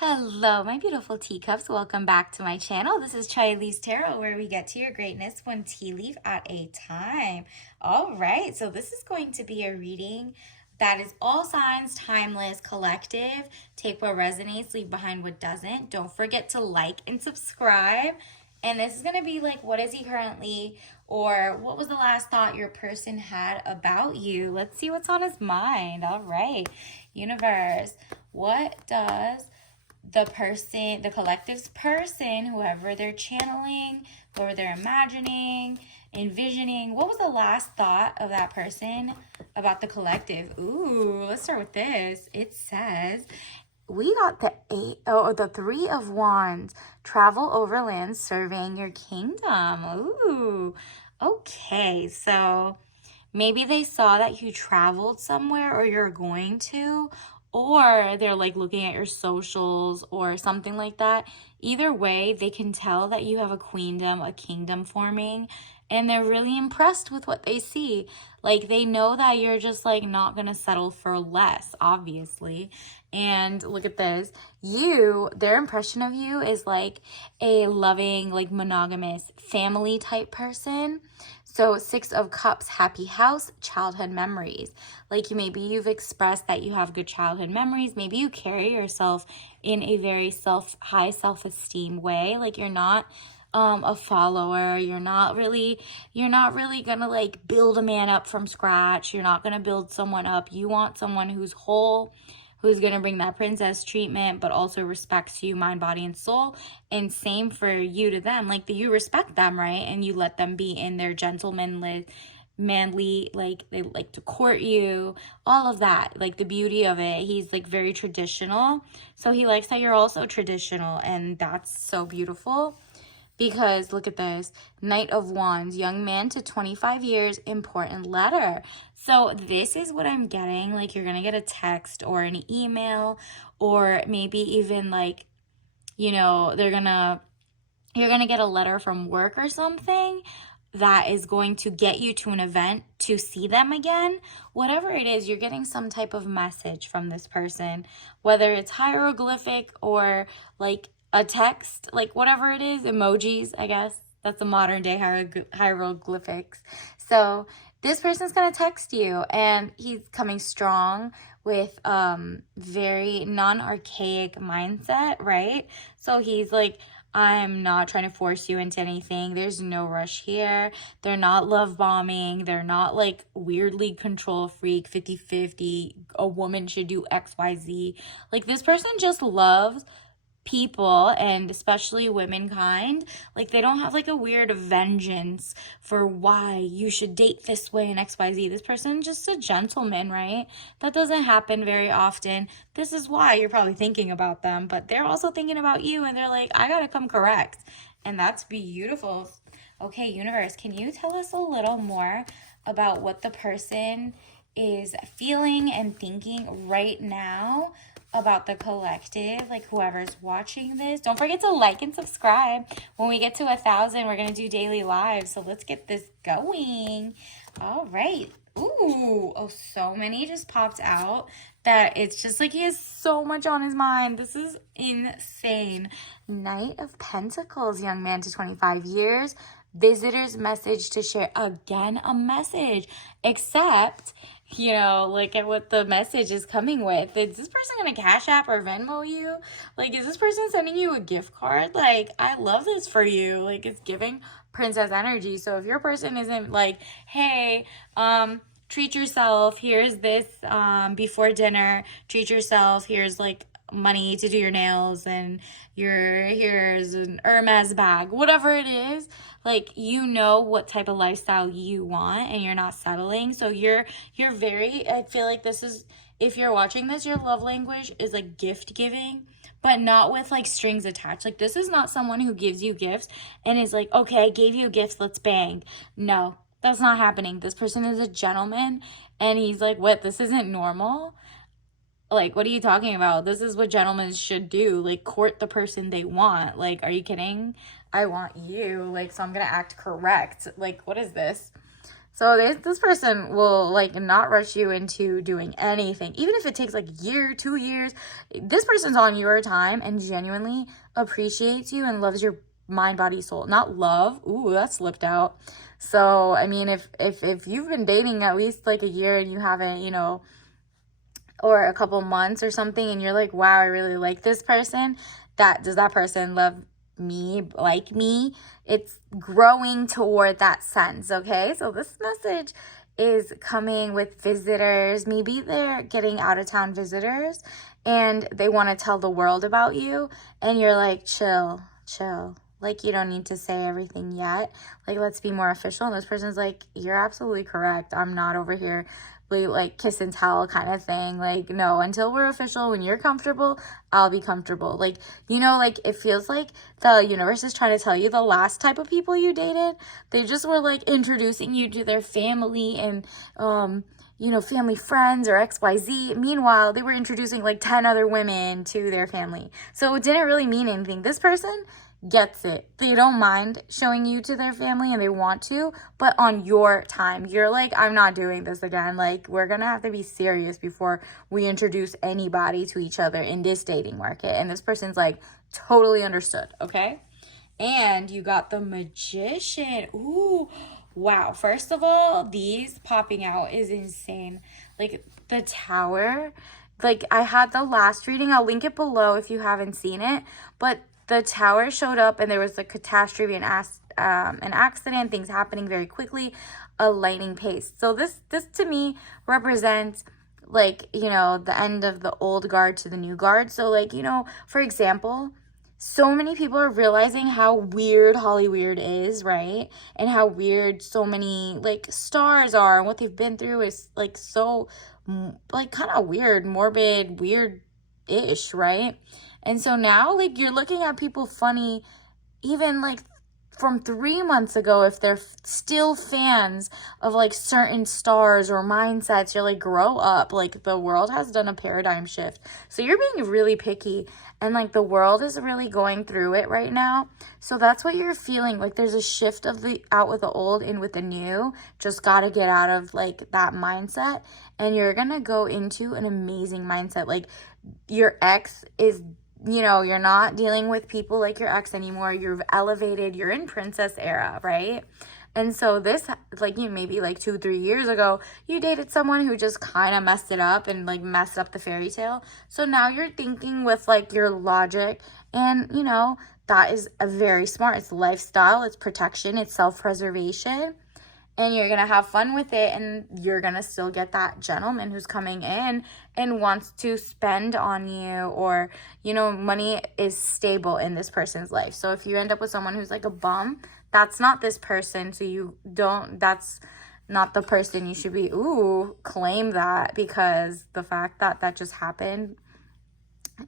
Hello, my beautiful teacups. Welcome back to my channel. This is Chai Lee's Tarot, where we get to your greatness one tea leaf at a time. All right, so this is going to be a reading that is all signs, timeless, collective. Take what resonates, leave behind what doesn't. Don't forget to like and subscribe. And this is going to be like, what is he currently, or what was the last thought your person had about you? Let's see what's on his mind. All right, universe, what does the collective's person, whoever they're channeling, whoever they're imagining, envisioning, what was the last thought of that person about the collective? Ooh, let's start with this. It says, we got the Three of Wands. Travel overland, surveying your kingdom. Ooh, okay. So maybe they saw that you traveled somewhere or you're going to, or they're like looking at your socials or something like that. Either way, they can tell that you have a queendom, a kingdom forming, and they're really impressed with what they see. Like, they know that you're just like not gonna settle for less, obviously. And look at this. Their impression of you is like a loving, like monogamous family type person. So 6 of Cups, happy house, childhood memories. Like, you've expressed that you have good childhood memories. Maybe you carry yourself in a very high self-esteem way. Like, you're not a follower. You're not really gonna like build a man up from scratch. You're not gonna build someone up. You want someone who's whole, who's going to bring that princess treatment, but also respects you, mind, body, and soul. And same for you to them. Like, you respect them, right? And you let them be in their gentlemanly, manly, like, they like to court you, all of that. Like, the beauty of it. He's, like, very traditional. So he likes that you're also traditional. And that's so beautiful. Because look at this, Knight of Wands, young man to 25 years, important letter. So this is what I'm getting. Like, you're going to get a text or an email, or maybe even like, you're going to get a letter from work or something that is going to get you to an event to see them again. Whatever it is, you're getting some type of message from this person, whether it's hieroglyphic or like a text, like whatever it is, emojis, I guess. That's the modern day hieroglyphics. So this person's going to text you, and he's coming strong with very non-archaic mindset, right? So he's like, I'm not trying to force you into anything. There's no rush here. They're not love bombing. They're not like weirdly control freak, 50-50. A woman should do XYZ. Like, this person just loves people, and especially womankind. Like, they don't have like a weird vengeance for why you should date this way and XYZ. This person just a gentleman, right? That doesn't happen very often. This is why you're probably thinking about them, but they're also thinking about you, and they're like, I gotta come correct. And that's beautiful. Okay, universe, can you tell us a little more about what the person is feeling and thinking right now about the collective, like whoever's watching this? Don't forget to like and subscribe. When we get to 1,000, we're gonna do daily lives, so let's get this going. All right. Ooh, oh, so many just popped out that it's just like he has so much on his mind. This is insane. Knight of Pentacles, young man to 25 years, visitor's message to share. Again, a message, except look at what the message is coming with. Is this person gonna Cash App or Venmo you? Like, is this person sending you a gift card? Like, I love this for you. Like, it's giving princess energy. So if your person isn't like, hey, treat yourself, here's this before dinner, treat yourself, here's like money to do your nails, and here's an Hermes bag, whatever it is, like, what type of lifestyle you want, and you're not settling. So you're very, I feel like this is, if you're watching this, your love language is like gift giving, but not with like strings attached. Like, this is not someone who gives you gifts and is like, okay, I gave you gifts, let's bang. No, that's not happening. This person is a gentleman, and he's like, what, this isn't normal? Like, what are you talking about? This is what gentlemen should do. Like, court the person they want. Like, are you kidding? I want you. Like, so I'm going to act correct. Like, what is this? So this person will like not rush you into doing anything. Even if it takes like a year, 2 years, this person's on your time and genuinely appreciates you and loves your mind, body, soul. Not love. Ooh, that slipped out. So, I mean, if you've been dating at least like a year and you haven't, you know, or a couple months or something, and you're like, wow, I really like this person, does that person love me, like me? It's growing toward that sense. Okay, so this message is coming with visitors. Maybe they're getting out of town visitors and they want to tell the world about you, and you're like, chill, like, you don't need to say everything yet, like, let's be more official. And this person's like, you're absolutely correct, I'm not over here like kiss and tell kind of thing. Like, no, until we're official, when you're comfortable, I'll be comfortable. Like, you know, like, it feels like the universe is trying to tell you the last type of people you dated, they just were like introducing you to their family and you know, family friends or XYZ. Meanwhile, they were introducing like 10 other women to their family, so it didn't really mean anything. This person gets it. They don't mind showing you to their family and they want to, but on your time. You're like, I'm not doing this again. Like, we're gonna have to be serious before we introduce anybody to each other in this dating market. And this person's like, totally understood. Okay. And you got the Magician. Ooh, wow. First of all, these popping out is insane. Like, the Tower, like, I had the last reading, I'll link it below if you haven't seen it, but the Tower showed up and there was a catastrophe, an accident, things happening very quickly, a lightning pace. So this to me represents, like, you know, the end of the old guard to the new guard. So, like, you know, for example, so many people are realizing how weird Hollywood is, right? And how weird so many like stars are, and what they've been through is like so like kind of weird, morbid, weird-ish, right? And so now, like, you're looking at people funny, even like from 3 months ago, if they're still fans of like certain stars or mindsets. You're like, grow up. Like, the world has done a paradigm shift. So you're being really picky, and like the world is really going through it right now. So that's what you're feeling. Like, there's a shift of the out with the old, in with the new. Just got to get out of like that mindset, and you're going to go into an amazing mindset. Like, your ex is, you know, you're not dealing with people like your ex anymore. You've elevated. You're in princess era, right? And so this, like, you maybe like 2-3 years ago, you dated someone who just kind of messed it up and like messed up the fairy tale. So now you're thinking with like your logic, and you know, that is a very smart. It's lifestyle, it's protection, it's self-preservation. And you're going to have fun with it, and you're going to still get that gentleman who's coming in and wants to spend on you, or, you know, money is stable in this person's life. So if you end up with someone who's like a bum, that's not this person. So that's not the person you should be, claim that, because the fact that that just happened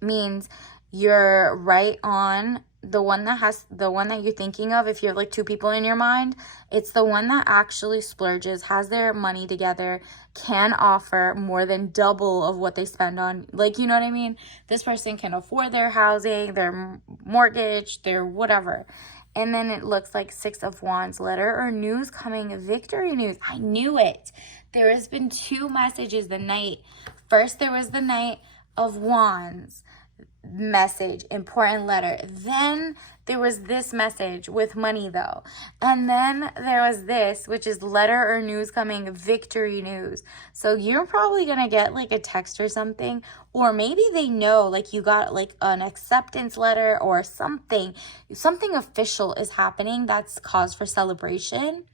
means you're right on. The one that you're thinking of, if you have like two people in your mind, it's the one that actually splurges, has their money together, can offer more than double of what they spend on, like, you know what I mean? This person can afford their housing, their mortgage, their whatever. And then it looks like 6 of Wands, letter or news coming, victory news. I knew it. There has been 2 messages the night. First, there was the Knight of Wands message, important letter. Then there was this message with money though. And then there was this, which is letter or news coming, victory news. So you're probably going to get like a text or something, or maybe they know, like, you got like an acceptance letter or something official is happening that's cause for celebration.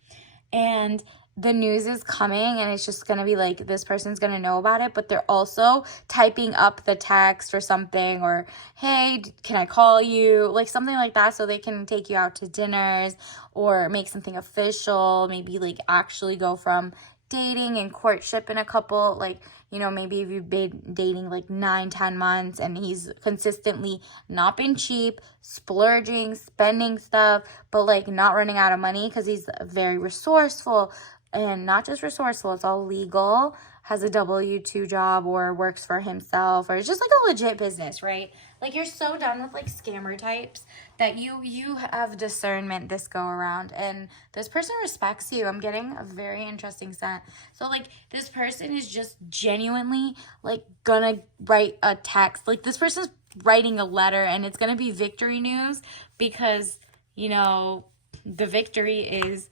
And the news is coming, and it's just going to be like, this person's going to know about it, but they're also typing up the text or something, or, hey, can I call you? Like something like that, so they can take you out to dinners or make something official. Maybe like actually go from dating and courtship in a couple, like, you know, maybe if you've been dating like 9-10 months and he's consistently not been cheap, splurging, spending stuff, but like not running out of money because he's very resourceful. And not just resourceful, it's all legal, has a W-2 job or works for himself or is just like a legit business, right? Like you're so done with like scammer types that you have discernment this go around, and this person respects you. I'm getting a very interesting sense. So like this person is just genuinely like gonna write a text. Like this person's writing a letter and it's gonna be victory news because, you know, the victory is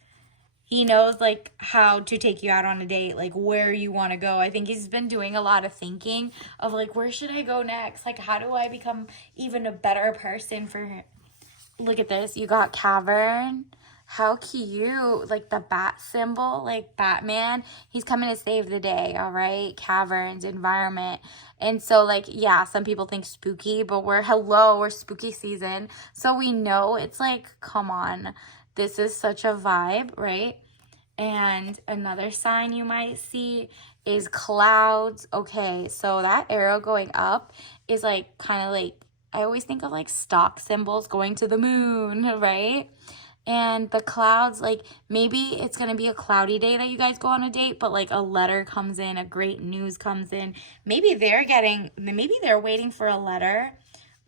he knows like how to take you out on a date, like where you want to go. I think he's been doing a lot of thinking of like, where should I go next? Like, how do I become even a better person for him? Look at this. You got Cavern. How cute. Like the bat symbol, like Batman. He's coming to save the day, all right? Caverns, environment. And so, like, yeah, some people think spooky, but we're spooky season. So we know it's like, come on. This is such a vibe, right? And another sign you might see is clouds. Okay, so that arrow going up is like kind of like, I always think of like stock symbols going to the moon, right? And the clouds, like maybe it's going to be a cloudy day that you guys go on a date, but like a letter comes in, a great news comes in. Maybe they're waiting for a letter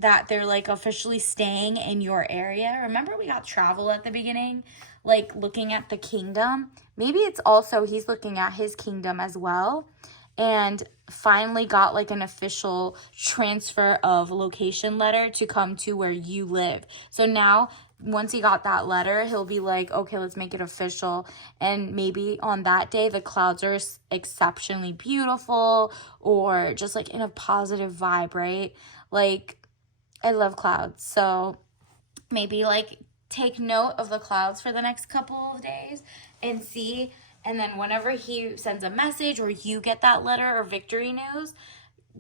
that they're like officially staying in your area. Remember we got travel at the beginning, like looking at the kingdom. Maybe it's also he's looking at his kingdom as well and finally got like an official transfer of location letter to come to where you live. So now once he got that letter, he'll be like, okay, let's make it official. And maybe on that day, the clouds are exceptionally beautiful or just like in a positive vibe, right? Like, I love clouds. So maybe like take note of the clouds for the next couple of days and see. And then whenever he sends a message or you get that letter or victory news,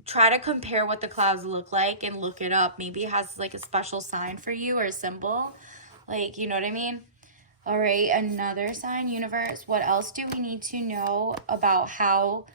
try to compare what the clouds look like and look it up. Maybe it has like a special sign for you or a symbol. Like, you know what I mean? All right, another sign, universe. What else do we need to know about how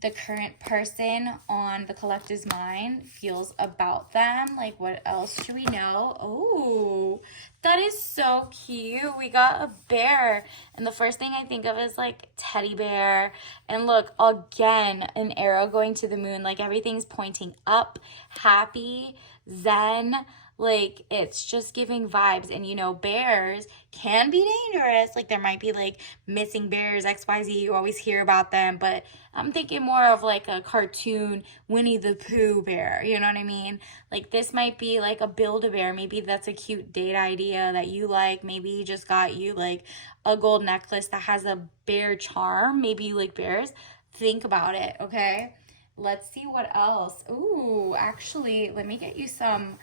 the current person on the collective's mind feels about them? Like, what else should we know? Oh, that is so cute. We got a bear, and the first thing I think of is like teddy bear. And look, again, an arrow going to the moon. Like everything's pointing up, happy, zen. Like it's just giving vibes. And you know, bears can be dangerous. Like there might be like missing bears, XYZ. You always hear about them, but I'm thinking more of like a cartoon Winnie the Pooh bear. You know what I mean? Like this might be like a Build-A-Bear. Maybe that's a cute date idea that you like. Maybe he just got you like a gold necklace that has a bear charm. Maybe you like bears. Think about it, okay? Let's see what else. Ooh, actually, let me get you some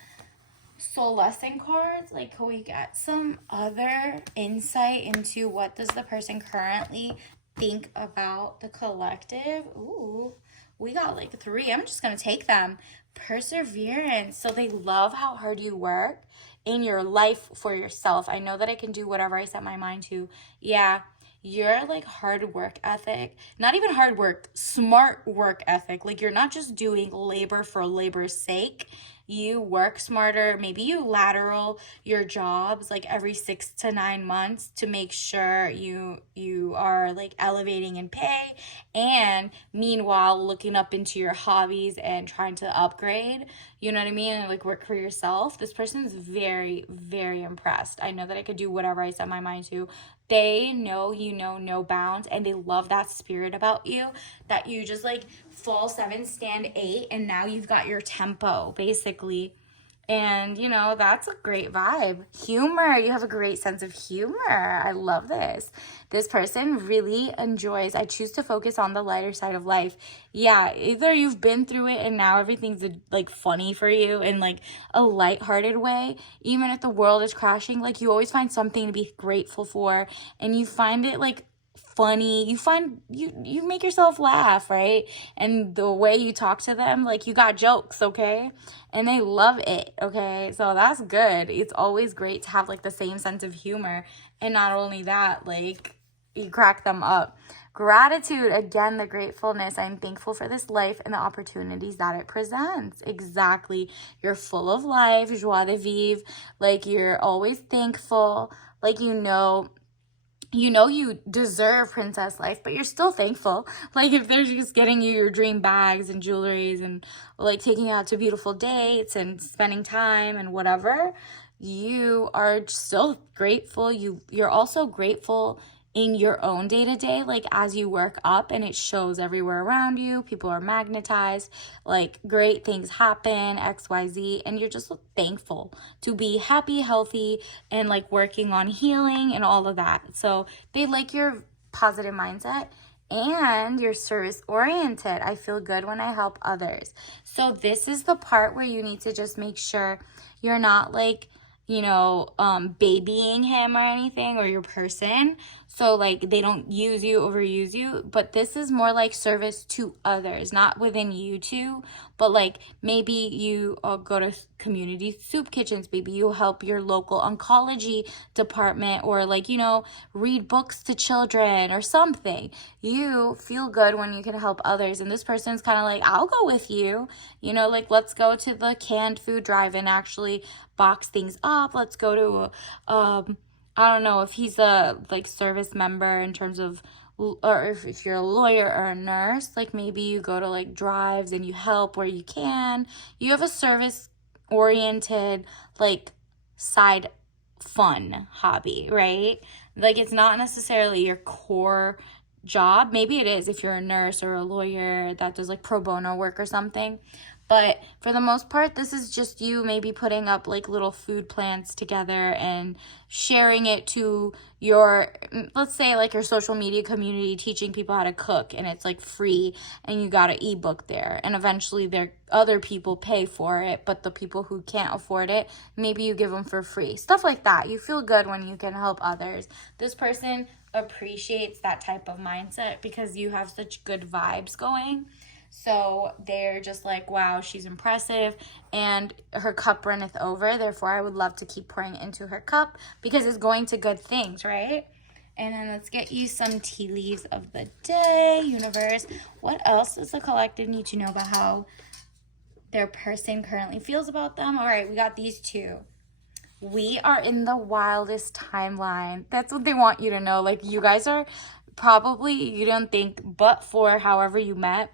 soul lesson cards. Like, can we get some other insight into what does the person currently think about the collective? Ooh, we got like 3. I'm just gonna take them. Perseverance. So they love how hard you work in your life for yourself. I know that I can do whatever I set my mind to. Yeah, your like hard work ethic, not even hard work, smart work ethic. Like you're not just doing labor for labor's sake. You work smarter. Maybe you lateral your jobs like every 6 to 9 months to make sure you are like elevating in pay, and meanwhile looking up into your hobbies and trying to upgrade. You know what I mean? And like work for yourself. This person's very, very impressed. I know that I could do whatever I set my mind to. They know you know no bounds, and they love that spirit about you, that you just like fall 7, stand 8, and now you've got your tempo basically. And you know, that's a great vibe. Humor, you have a great sense of humor. I love this. This person really enjoys, I choose to focus on the lighter side of life. Yeah, either you've been through it and now everything's like funny for you in like a lighthearted way. Even if the world is crashing, like you always find something to be grateful for, and you find it like funny. You find you make yourself laugh, right? And the way you talk to them, like you got jokes, okay? And they love it, okay? So that's good. It's always great to have like the same sense of humor. And not only that, like you crack them up. Gratitude, again, the gratefulness. I'm thankful for this life and the opportunities that it presents. Exactly. You're full of life, joie de vivre. Like you're always thankful. Like, you know, you know you deserve princess life, but you're still thankful. Like if they're just getting you your dream bags and jewelries and like taking you out to beautiful dates and spending time and whatever, you are still grateful. You're also grateful in your own day-to-day, like as you work up, and it shows everywhere around you. People are magnetized, like great things happen, XYZ, and you're just thankful to be happy, healthy, and like working on healing and all of that. So they like your positive mindset and you're service oriented. I feel good when I help others. So this is the part where you need to just make sure you're not like, babying him or anything, or your person. So like they don't use you, overuse you, but this is more like service to others, not within you two, but like maybe you go to community soup kitchens, maybe you help your local oncology department, or like, read books to children or something. You feel good when you can help others. And this person's kind of like, I'll go with you, like let's go to the canned food drive and actually box things up. Let's go to I don't know if he's a like service member in terms of, or if you're a lawyer or a nurse, like maybe you go to like drives and you help where you can. You have a service oriented like side fun hobby, right? Like it's not necessarily your core job. Maybe it is if you're a nurse or a lawyer that does like pro bono work or something. But for the most part, this is just you maybe putting up like little food plants together and sharing it to your, let's say like your social media community, teaching people how to cook, and it's like free and you got an ebook there, and eventually other people pay for it, but the people who can't afford it, maybe you give them for free. Stuff like that. You feel good when you can help others. This person appreciates that type of mindset because you have such good vibes going. So they're just like, wow, she's impressive, and her cup runneth over. Therefore, I would love to keep pouring into her cup because it's going to good things, right? And then let's get you some tea leaves of the day, universe. What else does the collective need to know about how their person currently feels about them? All right, we got these two. We are in the wildest timeline. That's what they want you to know. Like, you guys are probably, you don't think, but for however you met,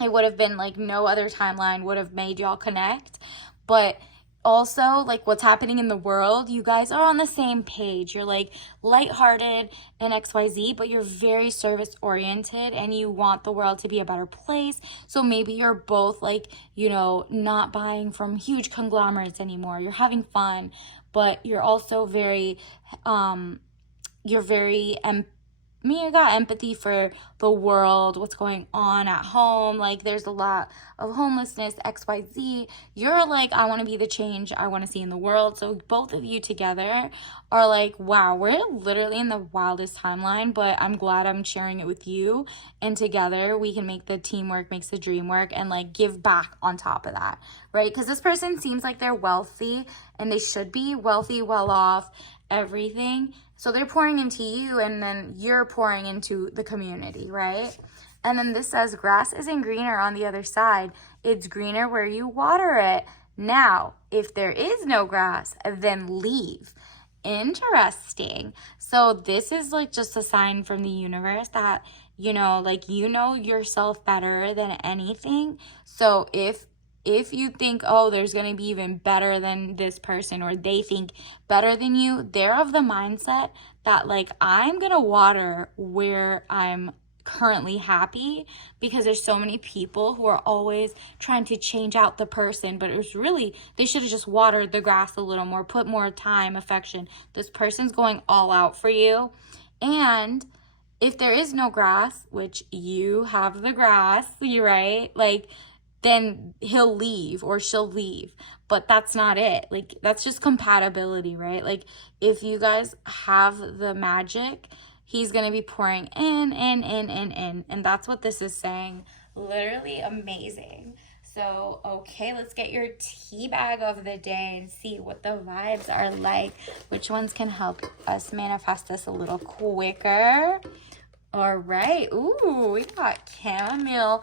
it would have been like no other timeline would have made y'all connect. But also, like what's happening in the world, you guys are on the same page. You're like lighthearted and XYZ, but you're very service oriented and you want the world to be a better place. So maybe you're both like, not buying from huge conglomerates anymore. You're having fun, but you're also very, I got empathy for the world, what's going on at home. Like there's a lot of homelessness, XYZ. You're like, I want to be the change I want to see in the world. So both of you together are like, wow, we're literally in the wildest timeline, but I'm glad I'm sharing it with you. And together we can make the teamwork makes the dream work, and like give back on top of that, right? Because this person seems like they're wealthy, and they should be wealthy, well off, everything. So they're pouring into you, and then you're pouring into the community, right? And then this says, grass isn't greener on the other side. It's greener where you water it. Now, if there is no grass, then leave. Interesting. So this is like just a sign from the universe that, yourself better than anything. So if you think, oh, there's going to be even better than this person, or they think better than you, they're of the mindset that like, I'm going to water where I'm currently happy, because there's so many people who are always trying to change out the person, but it was really, they should have just watered the grass a little more, put more time, affection. This person's going all out for you. And if there is no grass, which you have the grass, you're right, like, then he'll leave or she'll leave. But that's not it. Like, that's just compatibility, right? Like, if you guys have the magic, he's going to be pouring in. And that's what this is saying. Literally amazing. So, okay, let's get your tea bag of the day and see what the vibes are like. Which ones can help us manifest this a little quicker? All right. Ooh, we got chamomile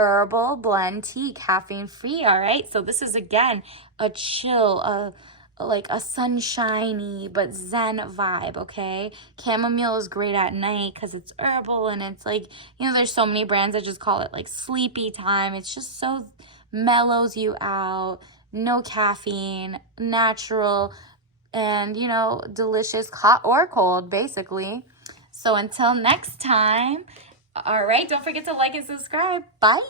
herbal blend tea, caffeine free. All right, so this is again a chill, like a sunshiny but zen vibe, okay? Chamomile is great at night because it's herbal, and it's like, you know, there's so many brands that just call it like sleepy time. It's just so mellows you out, no caffeine, natural, and, you know, delicious, hot or cold, basically. So until next time, all right, don't forget to like and subscribe. Bye.